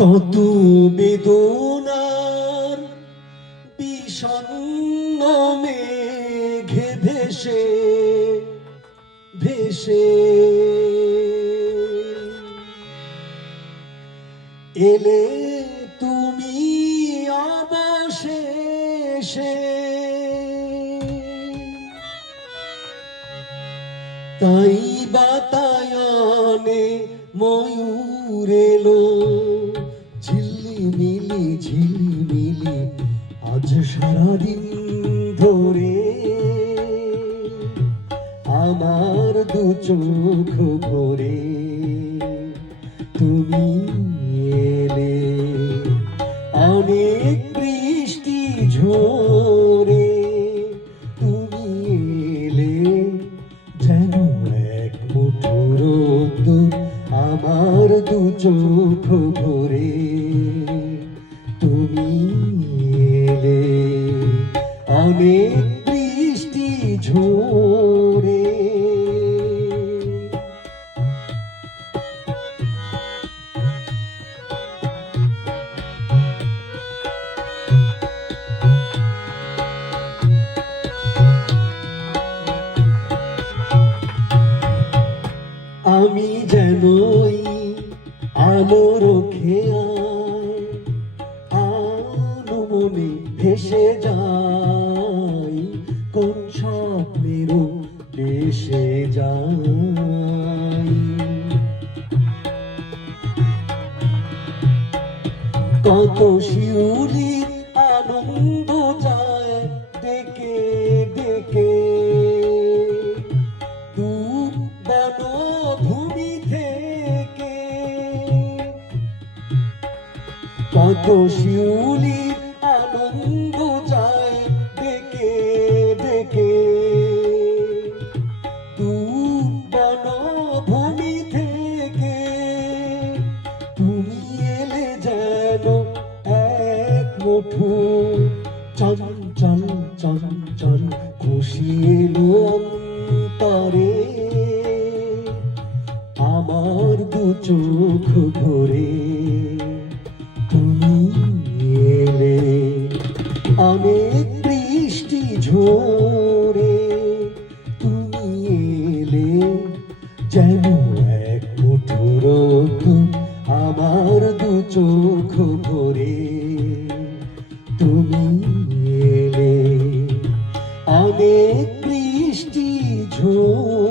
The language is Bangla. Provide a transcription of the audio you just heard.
কত বেদনার বিষণ্ণ মেঘে ভেসে ভেসে। এলে তুমি অবশেষে তাই বাতায়নে ময়ূর এলো ঝিল্লিমিলি ঝিলিমিলি, আজ সারাদিন ধরে আমার দু চোখ ভরে তুমি এলে। অনেক বৃষ্টি ঝরে তুমি এলে। যেন এক মুঠো রোদ্দুর আমার দু চোখ ভরে অনেক বৃষ্টি ঝরে। আমি যেনই আলো রোখে আলো মনে ভেসে যাই কত শিউলি আনন্দ যায় ডেকে ডেকে। দূর বনভূমি থেকে। কত শিউলির এক মুঠো চঞ্চল চঞ্চল খুশি এলো অন্তরে। আমার দু চোখ ভরে তুমি এলে। অনেক বৃষ্টি ঝরে তুমি এলে। যেন এক মুঠো রোদ আমার দু চোখ ভরে। তুমি এলে। অনেক বৃষ্টি ঝোল